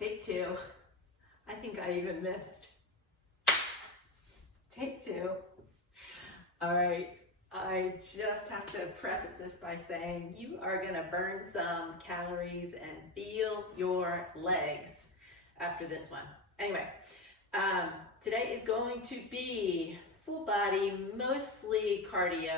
Take two. I think I even missed. Take two. All right, I just have to preface this by saying you are gonna burn some calories and feel your legs after this one. Anyway, today is going to be full body, mostly cardio.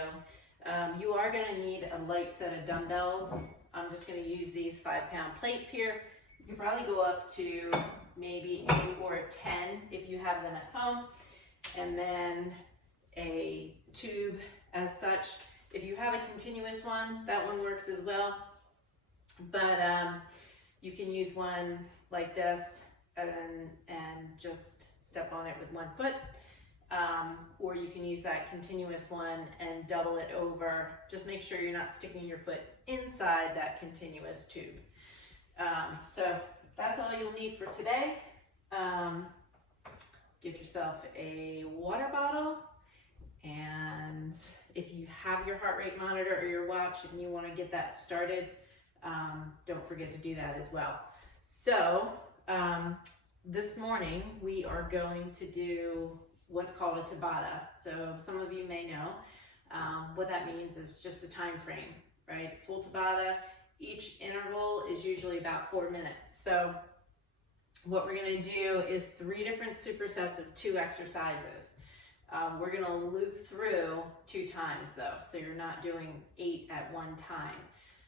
You are gonna need a light set of dumbbells. I'm just gonna use these 5-pound plates here. You can probably go up to maybe 8 or 10 if you have them at home. And then a tube as such. If you have a continuous one, that one works as well. But you can use one like this and just step on it with one foot. Or you can use that continuous one and double it over. Just make sure you're not sticking your foot inside that continuous tube. So that's all you'll need for today. Get yourself a water bottle, and if you have your heart rate monitor or your watch and you want to get that started, don't forget to do that as well. So this morning we are going to do what's called a Tabata. So some of you may know what that means is just a time frame, right? Full Tabata, each interval is usually about 4 minutes. So what we're gonna do is 3 different supersets of 2 exercises. We're gonna loop through 2 times though, so you're not doing 8 at one time.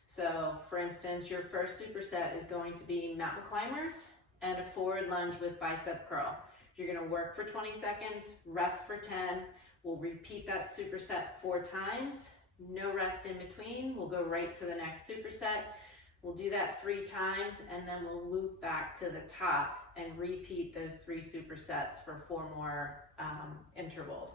So for instance, your first superset is going to be mountain climbers and a forward lunge with bicep curl. You're gonna work for 20 seconds, rest for 10. We'll repeat that superset 4 times, no rest in between. We'll go right to the next superset. We'll do that 3 times, and then we'll loop back to the top and repeat those 3 supersets for 4 more intervals,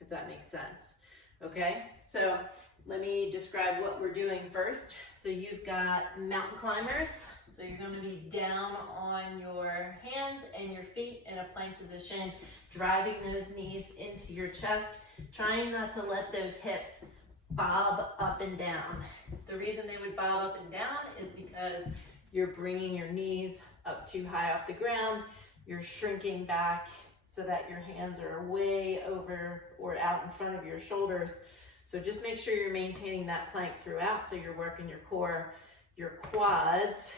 if that makes sense. Okay, so let me describe what we're doing first. So you've got mountain climbers. So you're going to be down on your hands and your feet in a plank position, driving those knees into your chest, trying not to let those hips bob up and down. The reason they would bob up and down is because you're bringing your knees up too high off the ground. You're shrinking back so that your hands are way over or out in front of your shoulders. So just make sure you're maintaining that plank throughout, so you're working your core, your quads,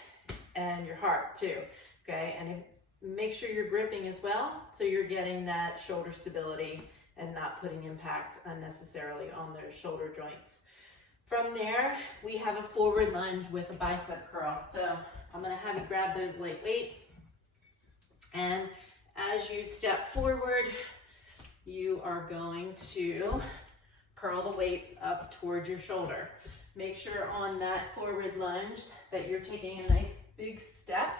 and your heart too, okay? And make sure you're gripping as well, so you're getting that shoulder stability and not putting impact unnecessarily on those shoulder joints. From there, we have a forward lunge with a bicep curl. So I'm gonna have you grab those light weights, and as you step forward, you are going to curl the weights up towards your shoulder. Make sure on that forward lunge that you're taking a nice big step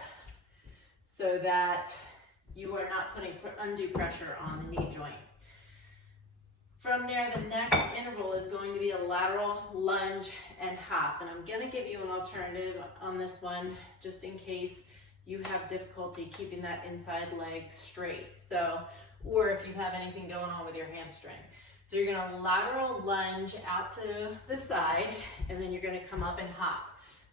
so that you are not putting undue pressure on the knee joint. From there, the next interval is going to be a lateral lunge and hop. And I'm gonna give you an alternative on this one, just in case you have difficulty keeping that inside leg straight. So, or if you have anything going on with your hamstring. So you're gonna lateral lunge out to the side, and then you're gonna come up and hop.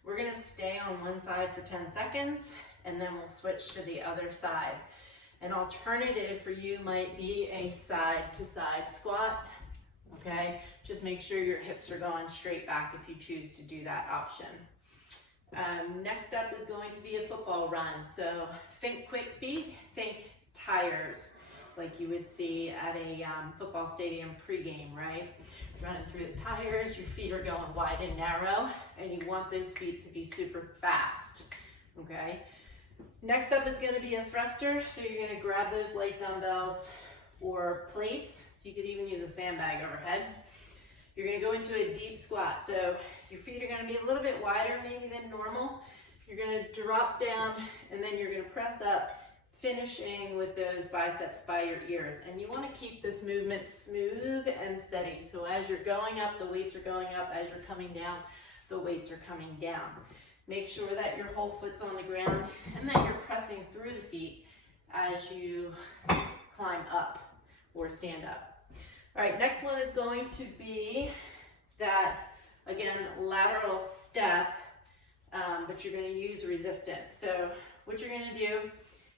We're gonna stay on one side for 10 seconds, and then we'll switch to the other side. An alternative for you might be a side to side squat, okay? Just make sure your hips are going straight back if you choose to do that option. Next up is going to be a football run. So think quick feet, think tires, like you would see at a football stadium pregame, right? Running through the tires, your feet are going wide and narrow, and you want those feet to be super fast, okay? Next up is gonna be a thruster. So you're gonna grab those light dumbbells or plates. You could even use a sandbag overhead. You're gonna go into a deep squat. So your feet are gonna be a little bit wider maybe than normal. You're gonna drop down, and then you're gonna press up, finishing with those biceps by your ears. And you wanna keep this movement smooth and steady. So as you're going up, the weights are going up. As you're coming down, the weights are coming down. Make sure that your whole foot's on the ground and that you're pressing through the feet as you climb up or stand up. All right, next one is going to be that, again, lateral step, but you're gonna use resistance. So what you're gonna do,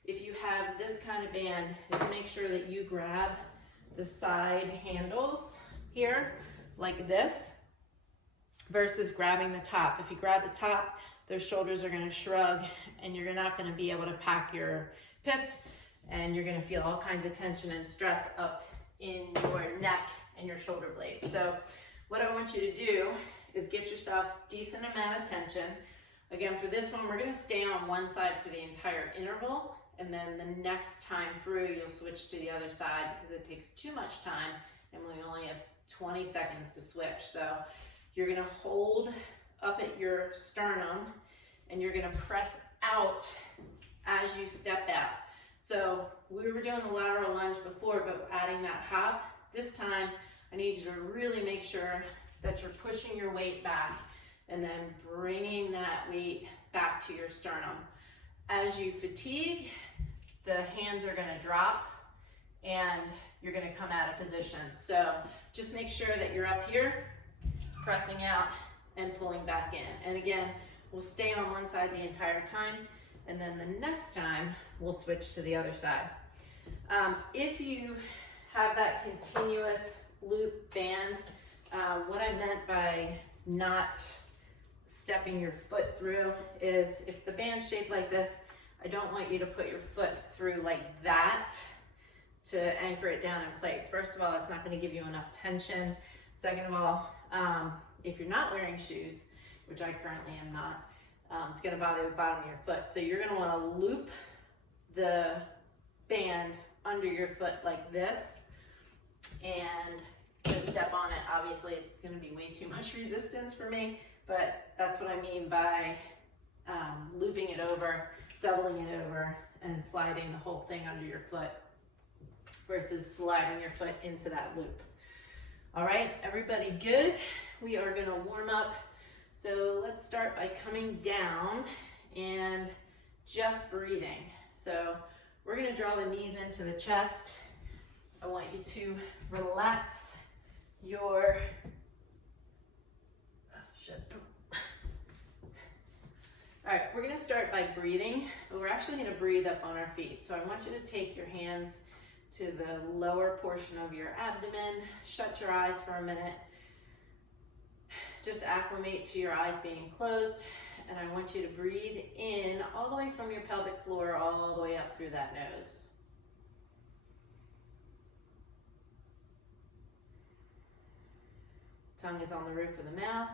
if you have this kind of band, is make sure that you grab the side handles here, like this, versus grabbing the top. If you grab the top, those shoulders are gonna shrug and you're not gonna be able to pack your pits, and you're gonna feel all kinds of tension and stress up in your neck and your shoulder blades. So what I want you to do is get yourself decent amount of tension. Again, for this one, we're gonna stay on one side for the entire interval, and then the next time through, you'll switch to the other side because it takes too much time and we only have 20 seconds to switch. So you're gonna hold up at your sternum and you're gonna press out as you step out. So we were doing the lateral lunge before, but adding that hop, this time I need you to really make sure that you're pushing your weight back and then bringing that weight back to your sternum. As you fatigue, the hands are gonna drop and you're gonna come out of position. So just make sure that you're up here, pressing out and pulling back in. And again, we'll stay on one side the entire time, and then the next time we'll switch to the other side. If you have that continuous loop band, what I meant by not stepping your foot through is if the band's shaped like this, I don't want you to put your foot through like that to anchor it down in place. First of all, that's not going to give you enough tension. Second of all, if you're not wearing shoes, which I currently am not, it's going to bother the bottom of your foot. So you're going to want to loop the band under your foot like this and just step on it. Obviously, it's going to be way too much resistance for me, but that's what I mean by looping it over, doubling it over, and sliding the whole thing under your foot versus sliding your foot into that loop. All right, everybody good? We are gonna warm up. So let's start by coming down and just breathing. So we're gonna draw the knees into the chest. I want you to relax your, all right, we're gonna start by breathing, but we're actually gonna breathe up on our feet. So I want you to take your hands to the lower portion of your abdomen, shut your eyes for a minute, just acclimate to your eyes being closed, and I want you to breathe in all the way from your pelvic floor all the way up through that nose. Tongue is on the roof of the mouth.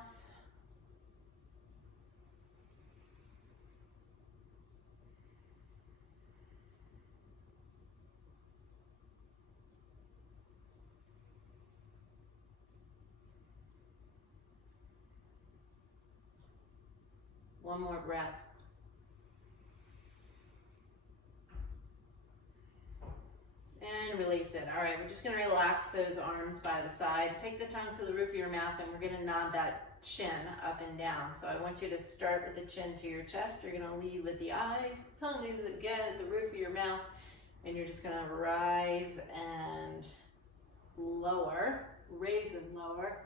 One more breath. And release it. All right, we're just gonna relax those arms by the side. Take the tongue to the roof of your mouth and we're gonna nod that chin up and down. So I want you to start with the chin to your chest. You're gonna lead with the eyes. Tongue is again at the roof of your mouth. And you're just gonna rise and lower, raise and lower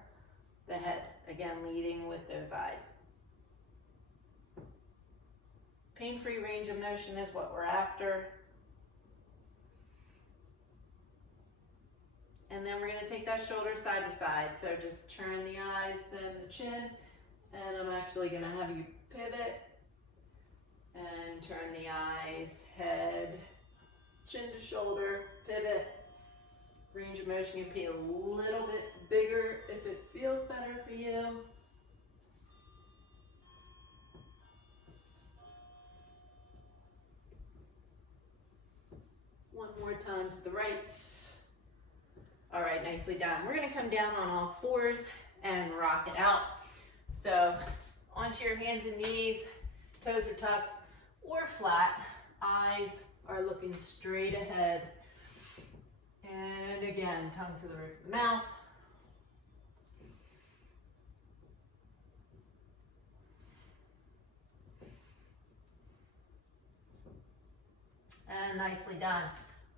the head. Again, leading with those eyes. Pain-free range of motion is what we're after. And then we're gonna take that shoulder side to side. So just turn the eyes, then the chin, and I'm actually gonna have you pivot and turn the eyes, head, chin to shoulder, pivot. Range of motion can be a little bit bigger if it feels better for you. One more time to the right. All right, nicely done. We're gonna come down on all fours and rock it out. So onto your hands and knees, toes are tucked or flat, eyes are looking straight ahead. And again, tongue to the roof of the mouth. And nicely done.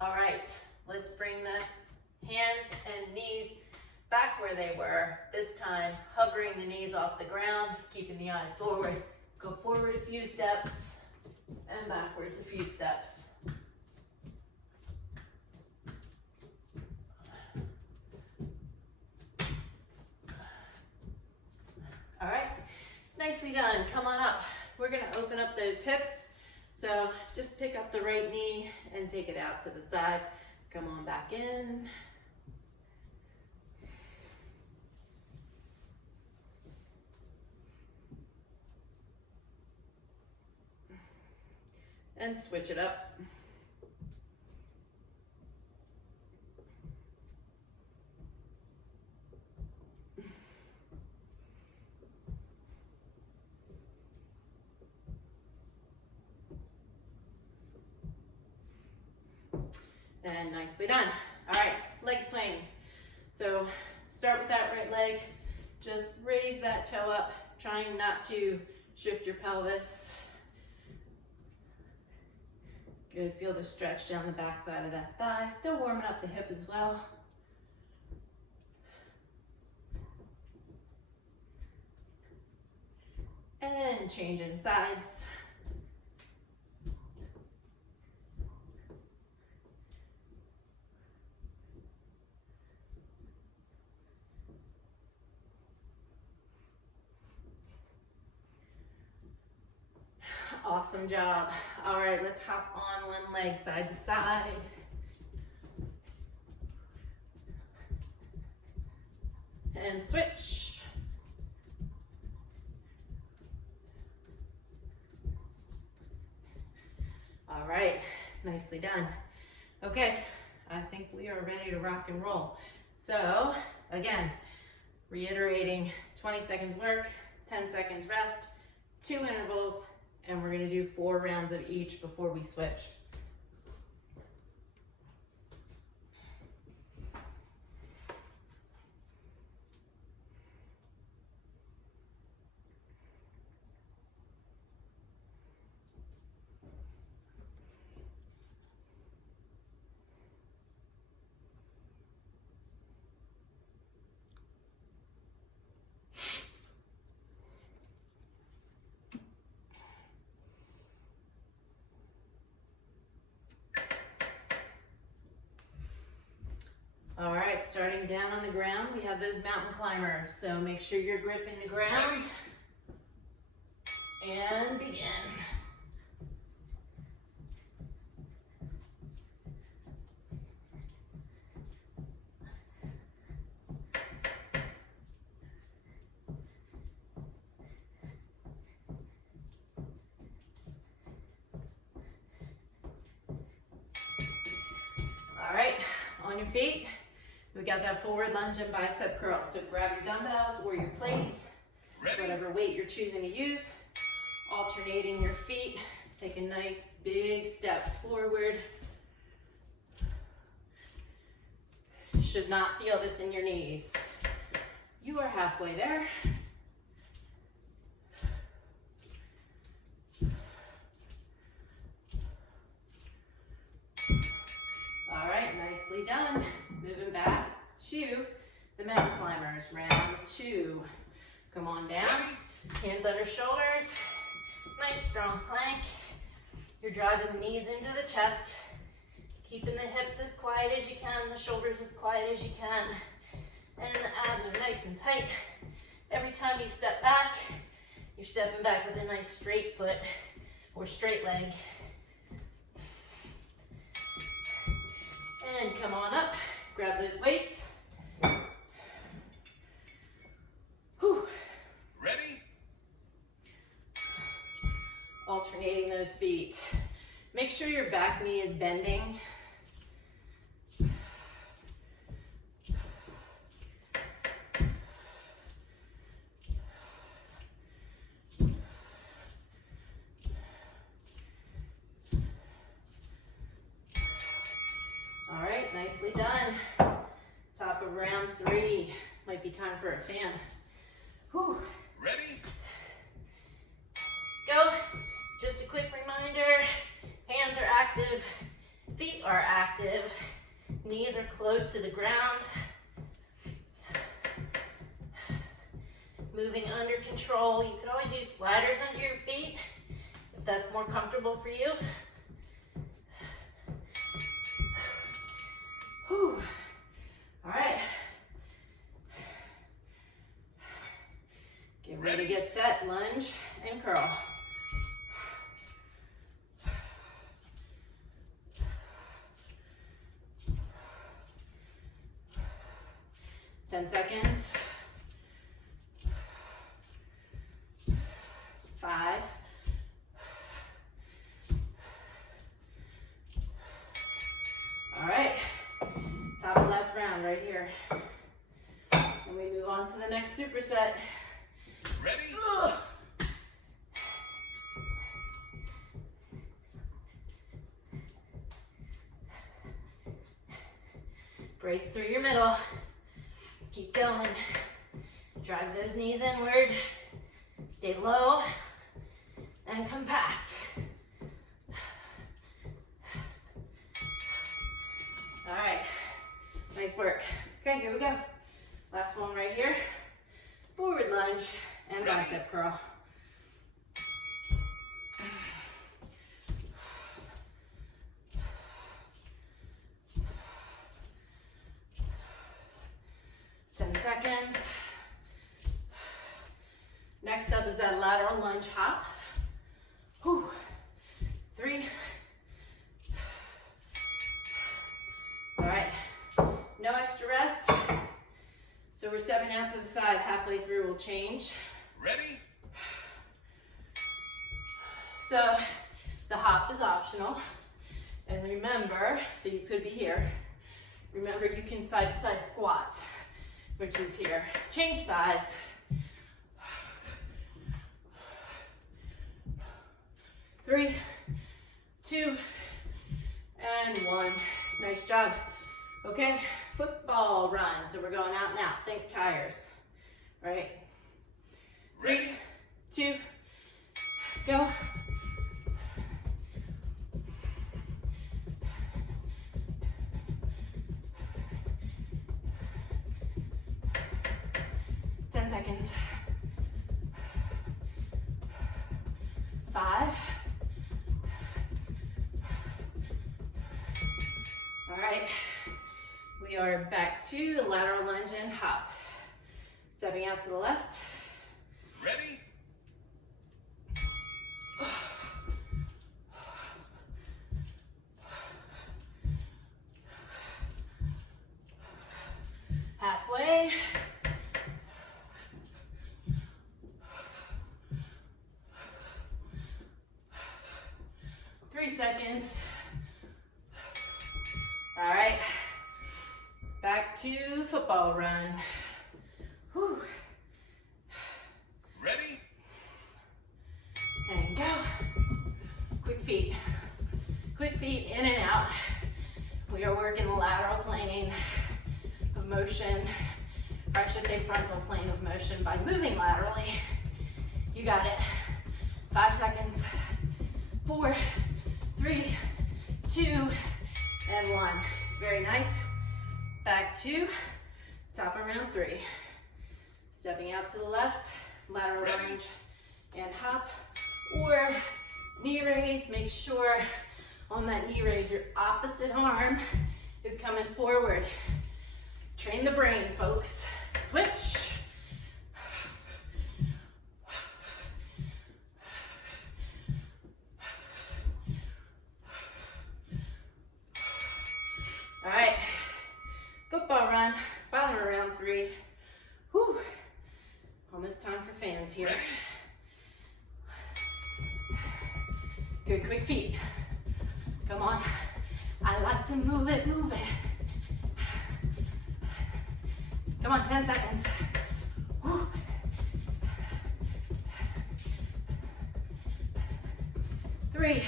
All right, let's bring the hands and knees back where they were. This time, hovering the knees off the ground, keeping the eyes forward. Go forward a few steps. and backwards a few steps. All right, nicely done. Come on up. We're gonna open up those hips. So just pick up the right knee and take it out to the side. Come on back in. And switch it up. And nicely done. All right, leg swings. So start with that right leg. Just raise that toe up, trying not to shift your pelvis. Good, feel the stretch down the back side of that thigh. Still warming up the hip as well. And changing sides. Awesome job. All right, let's hop on one leg side to side. And switch. All right, nicely done. Okay, I think we are ready to rock and roll. So again, reiterating 20 seconds work, 10 seconds rest, 2 intervals, and we're gonna do 4 rounds of each before we switch. All right, starting down on the ground, we have those mountain climbers. So make sure you're gripping the ground and begin. All right, on your feet. We got that forward lunge and bicep curl. So grab your dumbbells or your plates, whatever weight you're choosing to use, alternating your feet. Take a nice big step forward. You should not feel this in your knees. You are halfway there. All right, nicely done. Moving back to the mountain climbers, round 2. Come on down, hands under shoulders, nice strong plank. You're driving the knees into the chest, keeping the hips as quiet as you can, the shoulders as quiet as you can, and the abs are nice and tight. Every time you step back, you're stepping back with a nice straight foot or straight leg. And come on up, grab those weights. Whew. Ready? Alternating those feet. Make sure your back knee is bending. All right, nicely done. Top of round 3. Might be time for a fan. Whew. Ready? Go. Just a quick reminder, hands are active, feet are active, knees are close to the ground. Moving under control. You could always use sliders under your feet. If if that's more comfortable for you. Whew. All right. Get ready, get set, lunge and curl. Ten seconds. 5. All right, top of last round right here. And we move on to the next superset. Ready? Ugh. Brace through your middle. Keep going. Drive those knees inward. Stay low and compact. All right, nice work. Okay, here we go. Last one right here. Forward lunge and bicep curl. Seconds. Next up is that lateral lunge hop. Whew. 3. All right, no extra rest. So we're stepping out to the side. Halfway through, we'll change. Ready? So the hop is optional. And remember, so you could be here. Remember, you can side to side squat, which is here. Change sides. 3, 2, and 1. Nice job. Okay, football run. So we're going out and out. Think tires. Right? 3, 2, go. Seconds. 5. All right, we are back to lateral lunge and hop. Stepping out to the left. Ready? Halfway. 3 seconds. All right, back to football run. Whew. Ready? And go. Quick feet. Quick feet in and out. We are working the lateral plane of motion, or I should say frontal plane of motion by moving laterally. You got it. 5 seconds. 4, 3, 2, and 1. Very nice. Back to top of round 3. Stepping out to the left, lateral lunge and hop, or knee raise. Make sure on that knee raise your opposite arm is coming forward. Train the brain, folks. Switch. All right, football run, bottom of round 3. Whew. Almost time for fans here. Good, quick feet. Come on. I like to move it, move it. Come on, 10 seconds. Whew. 3,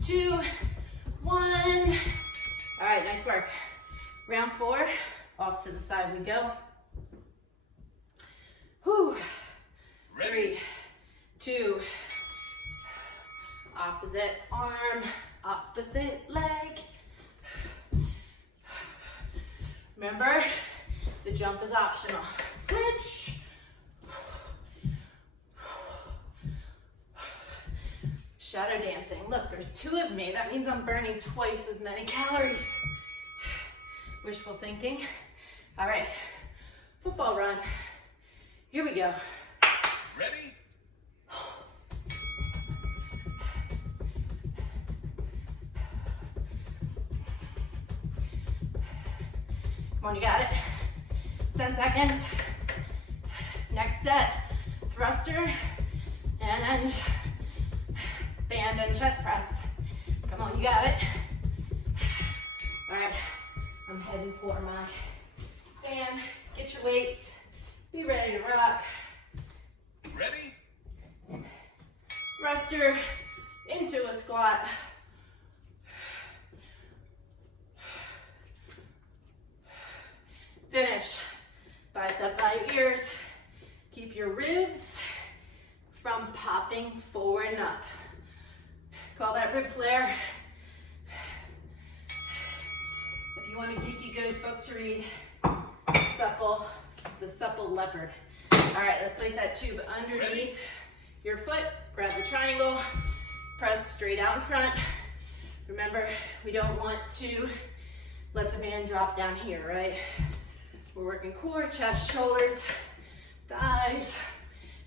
2, 1. All right, nice work. Round 4, off to the side we go. Whew. 3, 2, opposite arm, opposite leg. Remember, the jump is optional. Switch. Shadow dancing. Look, there's 2 of me. That means I'm burning twice as many calories. Wishful thinking. All right, football run. Here we go. Ready? Come on, you got it. 10 seconds. Next set, thruster and band and chest press. Come on, you got it. All right, I'm heading for my band. Get your weights. Be ready to rock. Ready? Thruster into a squat. Finish. Bicep by ears. Keep your ribs from popping forward and up. Call that rib flare. If you want a geeky ghost book to read, The Supple Leopard. All right, let's place that tube underneath your foot. Grab the triangle. Press straight out in front. Remember, we don't want to let the band drop down here, right? We're working core, chest, shoulders, thighs,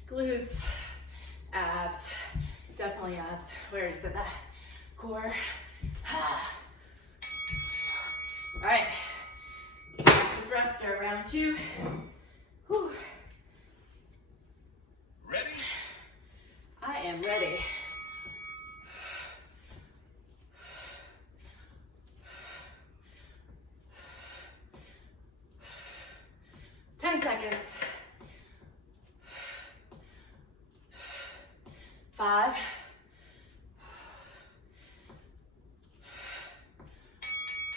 glutes, abs. Definitely abs. We already said that. Core. All right. Back to thruster, round 2. Whew. Ready? I am ready. Ten seconds. 5.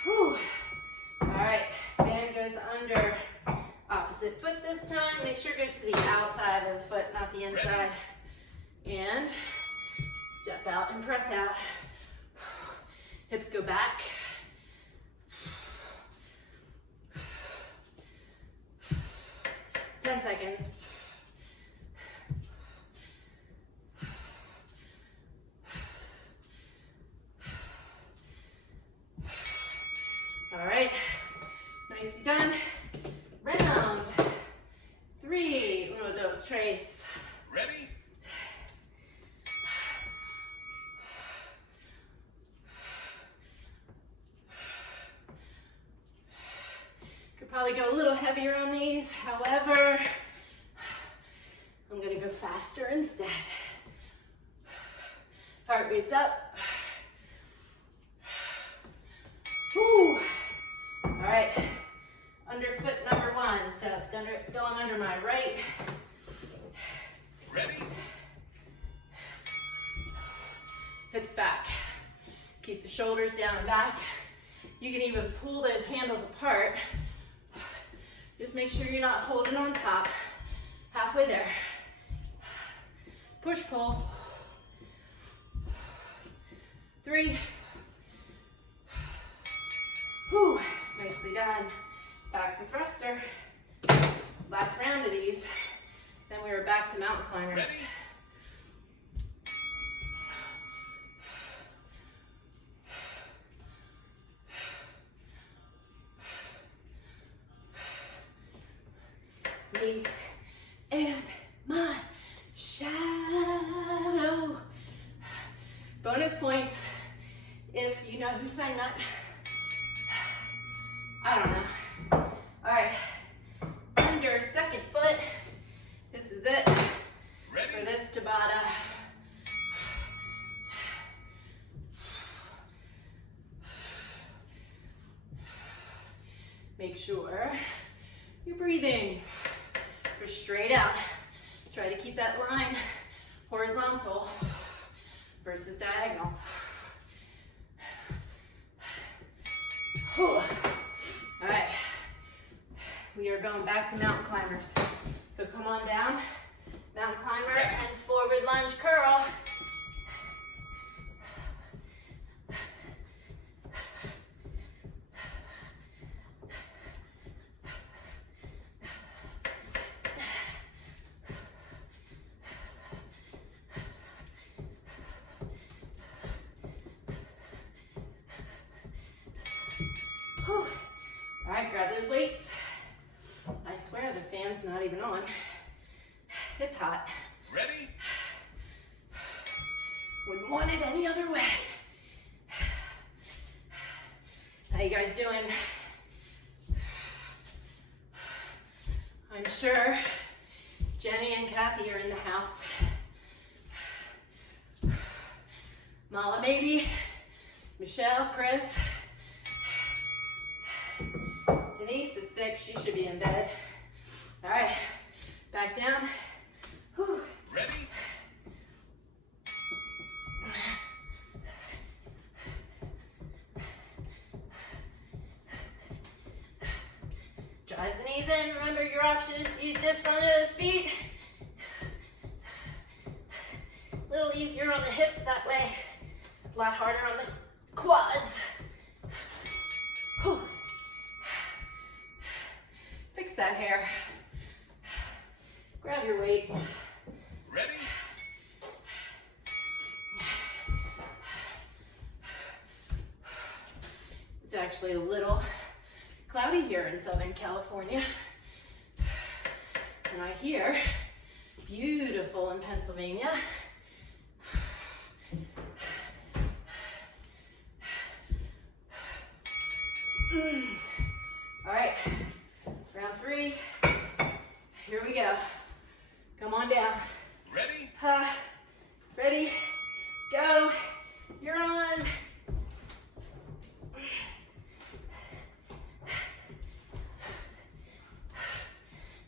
2. All right, band goes under opposite foot this time. Make sure it goes to the outside of the foot, not the inside. And step out and press out. Hips go back. Ten seconds. All right, nicely done. Round 3, uno, dos, tres. Ready? Could probably go a little heavier on these. However, I'm gonna go faster instead. Heart rate's up. Whew. All right, underfoot number 1. So it's going under my right. Ready? Hips back. Keep the shoulders down and back. You can even pull those handles apart. Just make sure you're not holding on top. Halfway there. Push, pull. 3. Whew, nicely done. Back to thruster. Last round of these. Then we were back to mountain climbers. Ready? Me and my shadow. Bonus points if you know who sang that. I don't know. All right, under second foot. This is it Ready? for this Tabata. Make sure you're breathing. Go straight out. Try to keep that line horizontal versus diagonal. Whew. All right, we are going back to mountain climbers. So come on down, mountain climber and forward lunge curl. mic's not even on. It's hot. Ready? Wouldn't want it any other way. How you guys doing? I'm sure Jenny and Kathy are in the house. Mala maybe, Michelle, Chris. Denise is sick, she should be in bed. All right, back down. Whew. Ready? Drive the knees in. Remember, your option is to use this on those feet. A little easier on the hips that way. A lot harder on the quads. Whew. Fix that hair. Grab your weights. Ready? It's actually a little cloudy here in Southern California. And I hear beautiful in Pennsylvania. All right, round 3. Here we go. Come on down. Ready? Ready? Go. You're on.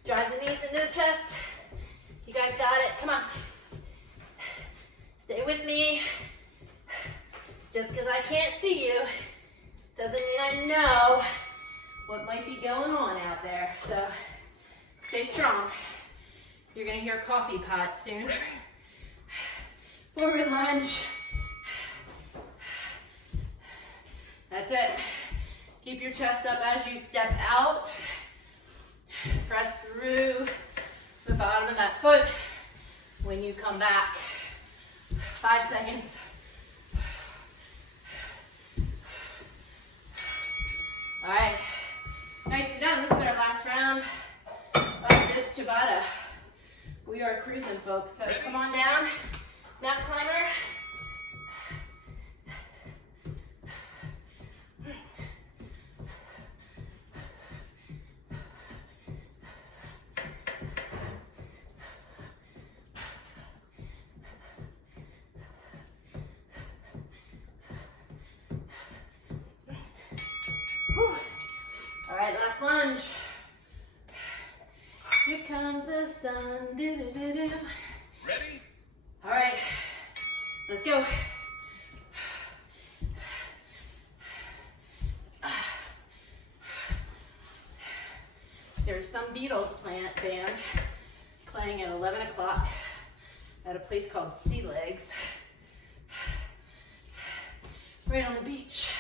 Drive the knees into the chest. You guys got it. Come on. Stay with me. Just because I can't see you doesn't mean I know what might be going on out there. So stay strong. You're going to hear coffee pot soon. Ready? Forward lunge. That's it. Keep your chest up as you step out. Press through the bottom of that foot when you come back. 5 seconds. All right, nicely done. This is our last round of this Tabata. We are cruising, folks, so come on down. Nap climber. All right, last lunge. Here comes the sun. Do-do-do-do. Ready? All right, let's go. There's some Beatles band playing at 11 o'clock at a place called Sea Legs, right on the beach.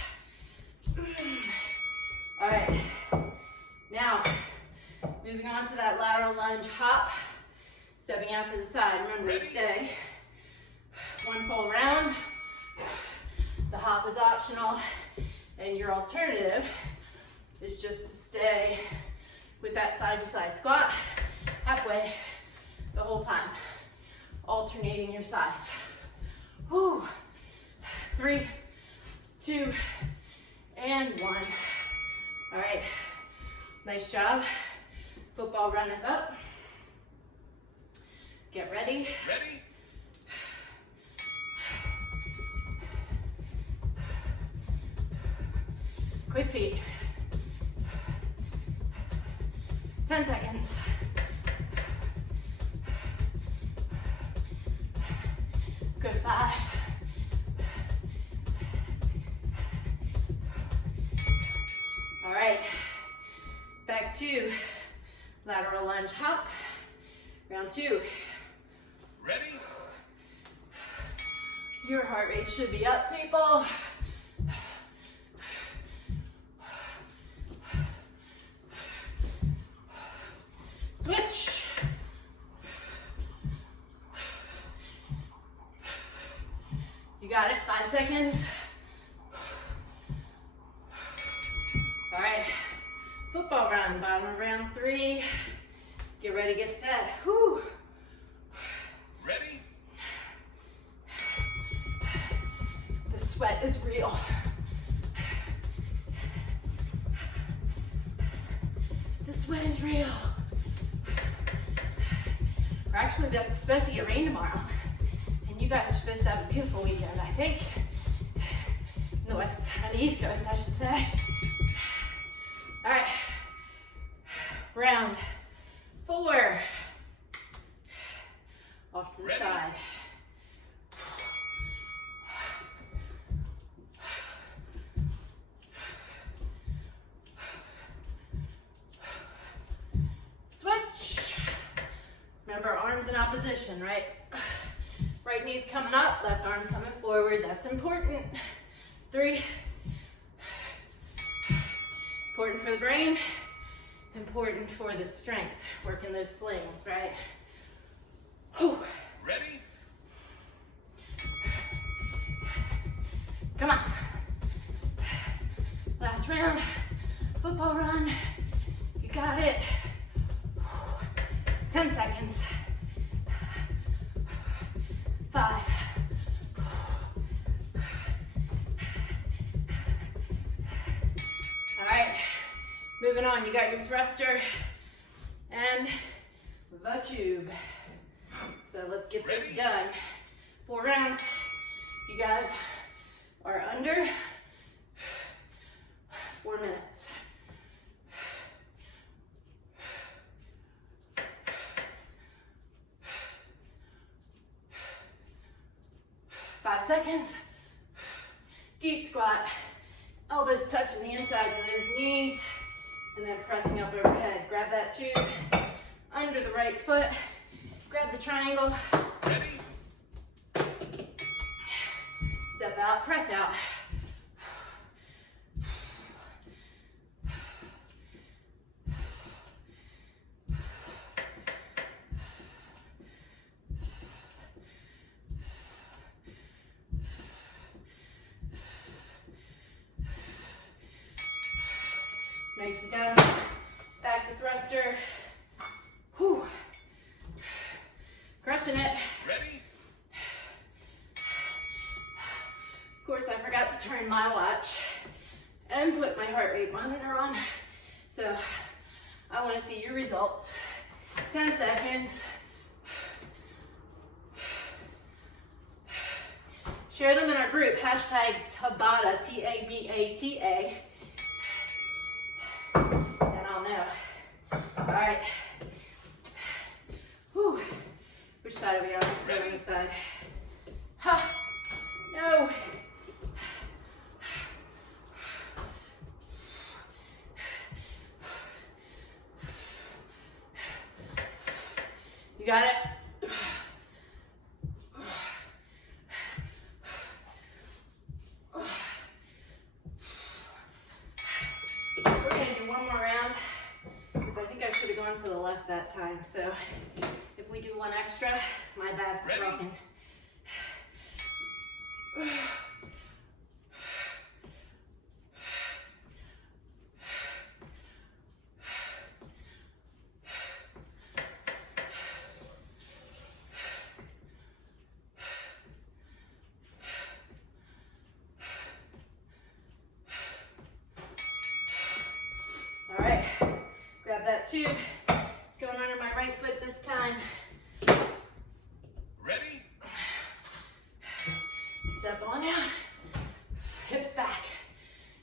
All right, now moving on to that lateral lunge hop, stepping out to the side. Remember to stay one full round. The hop is optional, and your alternative is just to stay with that side to side squat halfway the whole time, alternating your sides. Whew. 3, 2, and 1. All right, nice job. Football run is up. Get ready. Ready? Quick feet. 10 seconds. Good 5. All right, back to lateral lunge hop. Round 2. Ready? Your heart rate should be up, people. Switch. You got it, 5 seconds. All right, football round, bottom of round 3. Get ready, get set. Whew. Ready? The sweat is real. The sweat is real. Or actually, that's supposed to get rain tomorrow. And you guys are supposed to have a beautiful weekend, I think. On the East Coast, I should say. All right. Round 4. Off to the side. Switch. Remember, arms in opposition, right? Right knee's coming up, left arm's coming forward. That's important. 3. Important for the brain. Important for the strength. Working those slings, right? Whew. Ready? Come on. Last round. Football run. You got it. 10 seconds. 5. All right. Moving on. You got your thruster and the tube. So let's get this done. 4 rounds. You guys are under 4 minutes. Five seconds. Deep squat. Elbows touching the insides of those knees. And then pressing up overhead. Grab that tube under the right foot. Grab the triangle. Ready? Step out, press out. 'Nice and down. Back to thruster. Whew. Crushing it. Ready? Of course, I forgot to turn my watch and put my heart rate monitor on. So I want to see your results. 10 seconds. Share them in our group. Hashtag Tabata, T-A-B-A-T-A. And I'll know. All right. Whew. Which side are we on? We're on this side. Ha! No! You got it? We're gonna do one more round because I think I should have gone to the left that time. So if we do one extra, my bad for broken. All right, grab that tube. It's going under my right foot this time. Ready? Step on out. Hips back.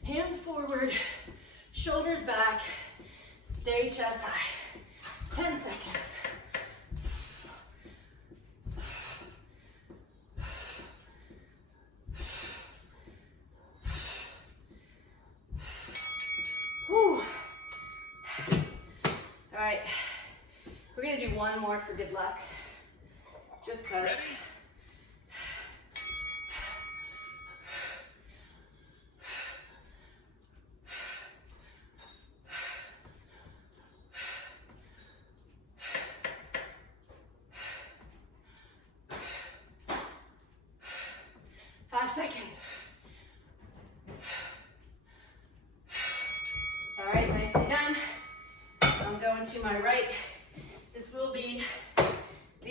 Hands forward. Shoulders back. Stay chest high. 10 seconds. Whew. All right, we're gonna do one more for good luck, just cause. Ready? Five seconds. All right, nicely done. I'm going to my right. This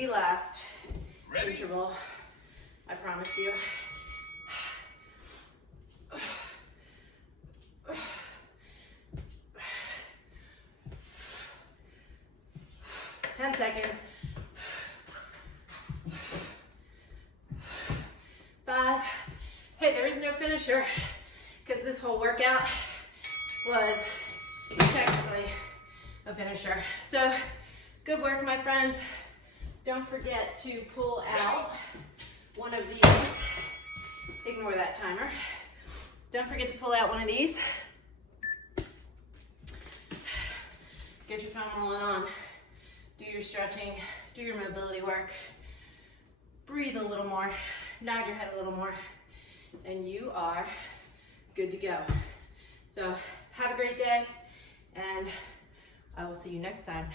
the last Ready? interval. I promise you. 10 seconds. 5. Hey, there is no finisher because this whole workout was technically a finisher. So good work, my friends. Don't forget to pull out one of these. Ignore that timer. Don't forget to pull out one of these. Get your foam rolling on. Do your stretching, do your mobility work. Breathe a little more, nod your head a little more, and you are good to go. So have a great day, and I will see you next time.